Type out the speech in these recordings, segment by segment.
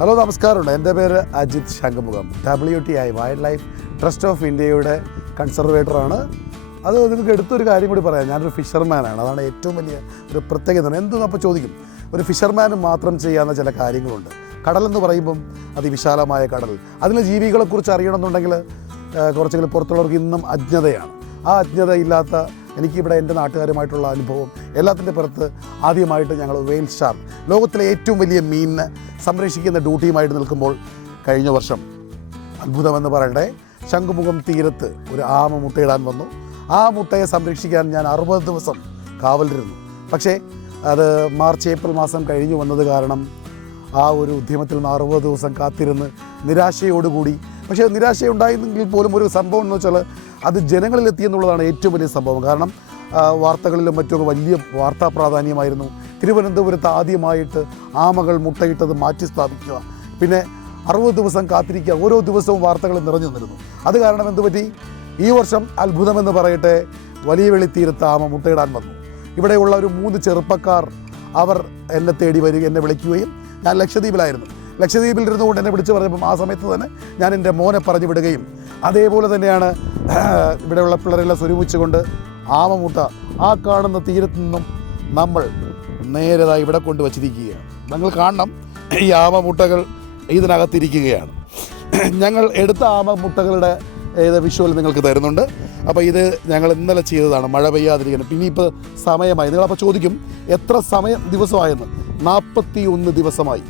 Hello, നമസ്കാരമുണ്ട്. എൻ്റെ പേര് Ajith Shankhumukham. WTI wildlife trust of ഇന്ത്യയുടെ കൺസർവേറ്ററാണ്. അത് നിങ്ങൾക്ക് എടുത്തൊരു കാര്യം കൂടി പറയാം. ഞാനൊരു ഫിഷർമാനാണ്. അതാണ് ഏറ്റവും വലിയ ഒരു പ്രത്യേകത. എന്തെന്ന് അപ്പോൾ ചോദിക്കും, ഒരു ഫിഷർമാന് മാത്രം ചെയ്യാവുന്ന ചില കാര്യങ്ങളുണ്ട്. കടലെന്ന് പറയുമ്പം അതിവിശാലമായ കടൽ, അതിലെ ജീവികളെക്കുറിച്ച് അറിയണമെന്നുണ്ടെങ്കിൽ കുറച്ചെങ്കിലും പുറത്തുള്ളവർക്ക് ഇന്നും അജ്ഞതയാണ്. ആ അജ്ഞത ഇല്ലാത്ത എനിക്കിവിടെ എൻ്റെ നാട്ടുകാരുമായിട്ടുള്ള അനുഭവം എല്ലാത്തിൻ്റെ പുറത്ത് ആദ്യമായിട്ട് ഞങ്ങൾ വെയിൽ ഷാർക്ക്, ലോകത്തിലെ ഏറ്റവും വലിയ മീനിനെ സംരക്ഷിക്കുന്ന ഡ്യൂട്ടിയുമായിട്ട് നിൽക്കുമ്പോൾ കഴിഞ്ഞ വർഷം അത്ഭുതമെന്ന് പറയട്ടെ, ശംഖുമുഖം തീരത്ത് ഒരു ആമ മുട്ടയിടാൻ വന്നു. ആ മുട്ടയെ സംരക്ഷിക്കാൻ ഞാൻ 60 ദിവസം കാവലിരുന്നു. പക്ഷേ അത് മാർച്ച് ഏപ്രിൽ മാസം കഴിഞ്ഞു വന്നത് കാരണം ആ ഒരു ഉദ്യമത്തിൽ നിന്ന് 60 ദിവസം കാത്തിരുന്ന് നിരാശയോടുകൂടി, പക്ഷേ നിരാശയുണ്ടായിരുന്നെങ്കിൽ പോലും ഒരു സംഭവം എന്ന് വെച്ചാൽ അത് ജനങ്ങളിലെത്തിയെന്നുള്ളതാണ് ഏറ്റവും വലിയ സംഭവം. കാരണം വാർത്തകളിലും മറ്റൊക്കെ വലിയ വാർത്താ പ്രാധാന്യമായിരുന്നു. തിരുവനന്തപുരത്ത് ആദ്യമായിട്ട് ആമകൾ മുട്ടയിട്ടത് മാറ്റി സ്ഥാപിക്കുക, പിന്നെ 60 ദിവസം കാത്തിരിക്കുക, ഓരോ ദിവസവും വാർത്തകൾ നിറഞ്ഞു നിന്നിരുന്നു. അത് കാരണം എന്തുപറ്റി, ഈ വർഷം അത്ഭുതമെന്ന് പറയട്ടെ, വലിയ വെള്ളിത്തീരത്ത് ആമ മുട്ടയിടാൻ വന്നു. ഇവിടെയുള്ള ഒരു 3 ചെറുപ്പക്കാർ അവർ എന്നെ തേടി എന്നെ വിളിക്കുകയും, ഞാൻ ലക്ഷദ്വീപിലായിരുന്നു. ലക്ഷദ്വീപിലിരുന്നു കൊണ്ട് എന്നെ വിളിച്ച് പറഞ്ഞപ്പം ആ സമയത്ത് തന്നെ ഞാൻ എൻ്റെ മോനെ പറഞ്ഞു വിടുകയും, അതേപോലെ തന്നെയാണ് ഇവിടെയുള്ള പിള്ളേരെല്ലാം സ്വരൂപിച്ചുകൊണ്ട് ആമ മുട്ട ആ കാണുന്ന തീരത്തു നിന്നും നമ്മൾ നേരതായി ഇവിടെ കൊണ്ടുവച്ചിരിക്കുകയാണ്. നിങ്ങൾ കാണണം, ഈ ആമ മുട്ടകൾ ഇതിനകത്തിരിക്കുകയാണ്. ഞങ്ങൾ എടുത്ത ആമ മുട്ടകളുടെ വിഷ്വൽ നിങ്ങൾക്ക് തരുന്നുണ്ട്. അപ്പോൾ ഇത് ഞങ്ങൾ ഇന്നലെ ചെയ്തതാണ്, മഴ പെയ്യാതിരിക്കണം. പിന്നെ ഇപ്പോൾ സമയമായി. നിങ്ങളപ്പോൾ ചോദിക്കും എത്ര ദിവസമായെന്ന്. 41 ദിവസമായി.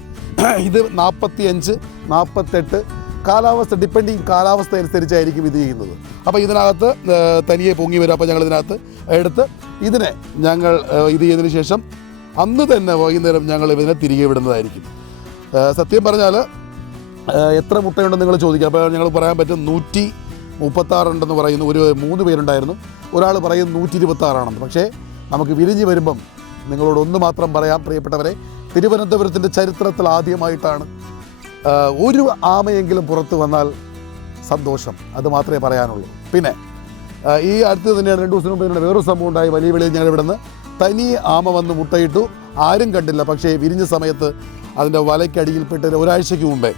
ഇത് 45, 48 കാലാവസ്ഥ, ഡിപ്പെൻഡിങ് കാലാവസ്ഥ അനുസരിച്ചായിരിക്കും ഇത് ചെയ്യുന്നത്. അപ്പോൾ ഇതിനകത്ത് തനിയെ പൊങ്ങി വരും. അപ്പോൾ ഞങ്ങൾ ഇതിനകത്ത് എടുത്ത് ഇതിനെ ഞങ്ങൾ ഇത് ചെയ്തതിന് ശേഷം അന്ന് തന്നെ വൈകുന്നേരം ഞങ്ങൾ ഇതിനെ തിരികെ വിടുന്നതായിരിക്കും. സത്യം പറഞ്ഞാൽ എത്ര മുട്ടയുണ്ടെന്ന് നിങ്ങൾ ചോദിക്കുക. അപ്പോൾ ഞങ്ങൾ പറയാൻ പറ്റും 136 ഉണ്ടെന്ന് പറയുന്നു. 3 പേരുണ്ടായിരുന്നു. ഒരാൾ പറയും 126 പക്ഷേ നമുക്ക് വിരിഞ്ഞ് വരുമ്പം നിങ്ങളോട് ഒന്ന് മാത്രം പറയാം പ്രിയപ്പെട്ടവരെ, തിരുവനന്തപുരത്തിൻ്റെ ചരിത്രത്തിൽ ആദ്യമായിട്ടാണ് ഒരു ആമയെങ്കിലും പുറത്ത് വന്നാൽ സന്തോഷം. അത് മാത്രമേ പറയാനുള്ളൂ. പിന്നെ ഈ അടുത്ത് തന്നെയാണ് 2 ദിവസം മുമ്പ് വേറൊരു സംഭവം ഉണ്ടായി. വലിയ വെളിയിൽ ഞങ്ങൾ ഇവിടെ നിന്ന് തനി ആമ വന്ന് മുട്ടയിട്ടു. ആരും കണ്ടില്ല. പക്ഷേ വിരിഞ്ഞ സമയത്ത് അതിൻ്റെ വലയ്ക്കടിയിൽപ്പെട്ട് ഒരാഴ്ചയ്ക്ക് മുമ്പേ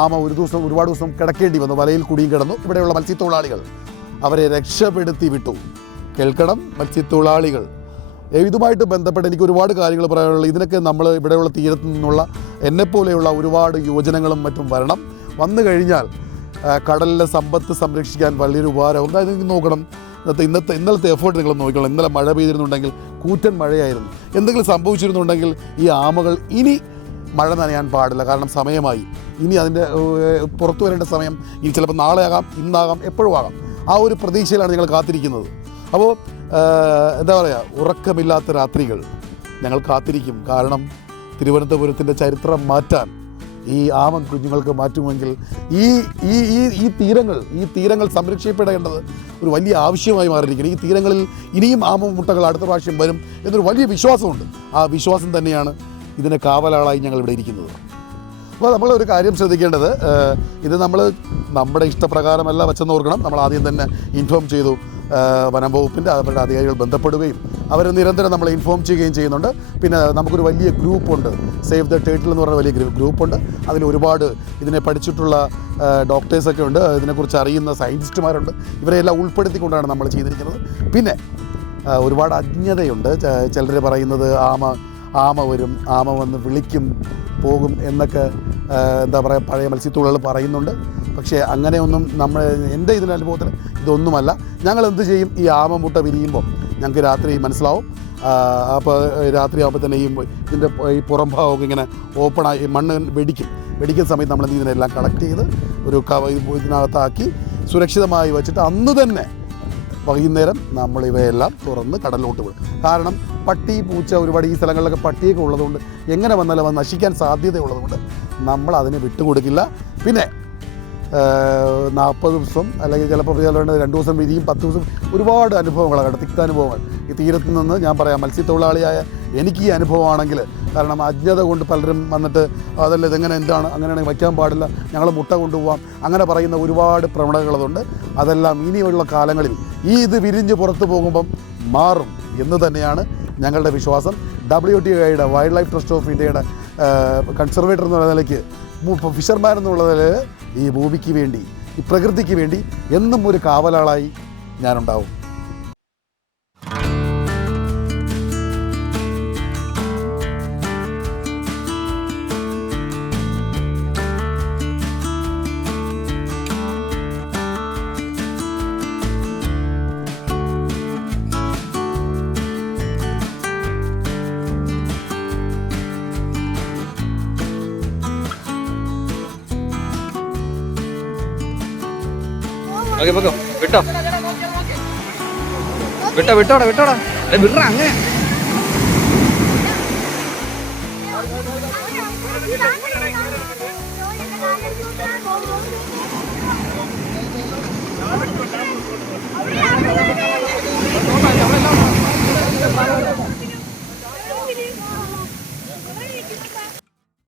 ആമ ഒരുപാട് ദിവസം കിടക്കേണ്ടി വന്നു. വലയിൽ കുടിയും കിടന്നു. ഇവിടെയുള്ള മത്സ്യത്തൊഴിലാളികൾ അവരെ രക്ഷപ്പെടുത്തി വിട്ടു. കേൾക്കണം, മത്സ്യത്തൊഴിലാളികൾ. ഇതുമായിട്ട് ബന്ധപ്പെട്ട് എനിക്ക് ഒരുപാട് കാര്യങ്ങൾ പറയാനുള്ളത്. ഇതിനൊക്കെ നമ്മൾ ഇവിടെയുള്ള തീരത്തു നിന്നുള്ള എന്നെപ്പോലെയുള്ള ഒരുപാട് യുവജനങ്ങളും മറ്റും വന്നു കഴിഞ്ഞാൽ കടലിലെ സമ്പത്ത് സംരക്ഷിക്കാൻ വലിയൊരു ഉപകാരം. അതായത് നിങ്ങൾക്ക് നോക്കണം, ഇന്നലത്തെ എഫേർട്ട് നിങ്ങൾ നോക്കണം. ഇന്നലെ മഴ പെയ്തിരുന്നുണ്ടെങ്കിൽ കൂറ്റൻ മഴയായിരുന്നു. എന്തെങ്കിലും സംഭവിച്ചിരുന്നുണ്ടെങ്കിൽ ഈ ആമകൾ ഇനി മഴ നനയാൻ പാടില്ല. കാരണം സമയമായി. ഇനി അതിൻ്റെ പുറത്തു വരേണ്ട സമയം ഇനി ചിലപ്പോൾ നാളെ ആകാം, ഇന്നാകാം, എപ്പോഴും ആകാം. ആ ഒരു പ്രതീക്ഷയിലാണ് ഞങ്ങൾ കാത്തിരിക്കുന്നത്. അപ്പോൾ എന്താ പറയുക, ഉറക്കമില്ലാത്ത രാത്രികൾ ഞങ്ങൾ കാത്തിരിക്കും. കാരണം തിരുവനന്തപുരത്തിൻ്റെ ചരിത്രം മാറ്റാൻ ഈ ആമ കുഞ്ഞുങ്ങൾക്ക് മാറ്റുമെങ്കിൽ ഈ തീരങ്ങൾ സംരക്ഷിക്കപ്പെടേണ്ടത് ഒരു വലിയ ആവശ്യമായി മാറിയിരിക്കുന്നു. ഈ തീരങ്ങളിൽ ഇനിയും ആമ മുട്ടകൾ അടുത്ത പ്രാവശ്യം വരും എന്നൊരു വലിയ വിശ്വാസമുണ്ട്. ആ വിശ്വാസം തന്നെയാണ് ഇതിന് കാവലാളായി ഞങ്ങൾ ഇവിടെ ഇരിക്കുന്നത്. അപ്പോൾ നമ്മളൊരു കാര്യം ശ്രദ്ധിക്കേണ്ടത്, ഇത് നമ്മുടെ ഇഷ്ടപ്രകാരമല്ല വെച്ചെന്ന് ഓർക്കണം. നമ്മൾ ആദ്യം തന്നെ ഇൻഫോം ചെയ്തു. വനം വകുപ്പിൻ്റെ അവരുടെ അധികാരികൾ ബന്ധപ്പെടുകയും അവർ നിരന്തരം നമ്മളെ ഇൻഫോം ചെയ്യുകയും ചെയ്യുന്നുണ്ട്. പിന്നെ നമുക്കൊരു വലിയ ഗ്രൂപ്പുണ്ട്, സേവ് ദ ടേർട്ടിൽ എന്ന് പറഞ്ഞ വലിയ ഗ്രൂപ്പുണ്ട്. അതിൽ ഒരുപാട് ഇതിനെ പഠിച്ചിട്ടുള്ള ഡോക്ടേഴ്സൊക്കെ ഉണ്ട്, ഇതിനെക്കുറിച്ച് അറിയുന്ന സയൻറ്റിസ്റ്റുമാരുണ്ട്. ഇവരെല്ലാം ഉൾപ്പെടുത്തിക്കൊണ്ടാണ് നമ്മൾ ചെയ്തിരിക്കുന്നത്. പിന്നെ ഒരുപാട് അജ്ഞതയുണ്ട്. ചിലർ പറയുന്നത് ആമ വരും, ആമ വന്ന് വിളിക്കും, പോകും എന്നൊക്കെ എന്താ പറയുക, പഴയ മത്സ്യത്തൊഴിലാളികൾ പറയുന്നുണ്ട്. പക്ഷേ അങ്ങനെയൊന്നും എൻ്റെ ഇതിനനുഭവത്തിൽ ഇതൊന്നുമല്ല. ഞങ്ങൾ എന്ത് ചെയ്യും, ഈ ആമ മുട്ട വിരിയുമ്പോൾ ഞങ്ങൾക്ക് രാത്രി മനസ്സിലാവും. അപ്പോൾ രാത്രിയാകുമ്പോൾ തന്നെ ഇതിൻ്റെ ഈ പുറം ഭാഗമൊക്കെ ഇങ്ങനെ ഓപ്പണായി മണ്ണ് വെടിക്കുന്ന സമയത്ത് നമ്മൾ ഇതിനെല്ലാം കളക്ട് ചെയ്ത് ഒരു ഇതിനകത്താക്കി സുരക്ഷിതമായി വെച്ചിട്ട് അന്ന് തന്നെ വൈകുന്നേരം നമ്മളിവയെല്ലാം തുറന്ന് കടലിലോട്ട് വിടും. കാരണം പട്ടി, പൂച്ച, ഒരുപാട് ഈ സ്ഥലങ്ങളിലൊക്കെ പട്ടിയൊക്കെ ഉള്ളതുകൊണ്ട് എങ്ങനെ വന്നാലും അത് നശിക്കാൻ സാധ്യതയുള്ളതുകൊണ്ട് നമ്മൾ അതിനെ വിട്ടുകൊടുക്കില്ല. പിന്നെ 40 ദിവസം അല്ലെങ്കിൽ ചിലപ്പോൾ 2 ദിവസം വിരിയും, 10 ദിവസം ഒരുപാട് അനുഭവങ്ങളാണ്, തിക്താനുഭവങ്ങൾ. ഈ തീരത്ത് നിന്ന് ഞാൻ പറയാം, മത്സ്യത്തൊഴിലാളിയായ എനിക്ക് ഈ അനുഭവമാണെങ്കിൽ, കാരണം അജ്ഞത കൊണ്ട് പലരും വന്നിട്ട് അതല്ല ഇതെങ്ങനെ എന്താണ് അങ്ങനെയാണെങ്കിൽ വയ്ക്കാൻ പാടില്ല, ഞങ്ങൾ മുട്ട കൊണ്ടുപോകാം, അങ്ങനെ പറയുന്ന ഒരുപാട് പ്രവണതകളുണ്ട്. അതെല്ലാം ഇനിയുള്ള കാലങ്ങളിൽ ഇത് വിരിഞ്ഞ് പുറത്തു പോകുമ്പം മാറും എന്ന് തന്നെയാണ് ഞങ്ങളുടെ വിശ്വാസം. WTIയുടെ വൈൽഡ് ലൈഫ് ട്രസ്റ്റ് ഓഫ് ഇന്ത്യയുടെ കൺസർവേറ്റർ എന്നുള്ള നിലയ്ക്ക്, ഫിഷർമാൻ എന്നുള്ളതിൽ ഈ ഭൂമിക്ക് വേണ്ടി, ഈ പ്രകൃതിക്ക് വേണ്ടി എന്നും ഒരു കാവലാളായി ഞാനുണ്ടാവും. ഓക്കെ പൊക്കോ, വിട്ടോ വിട്ടോ വിട്ടോടാ വിട്ടോടാ, വിടറ അങ്ങനെ.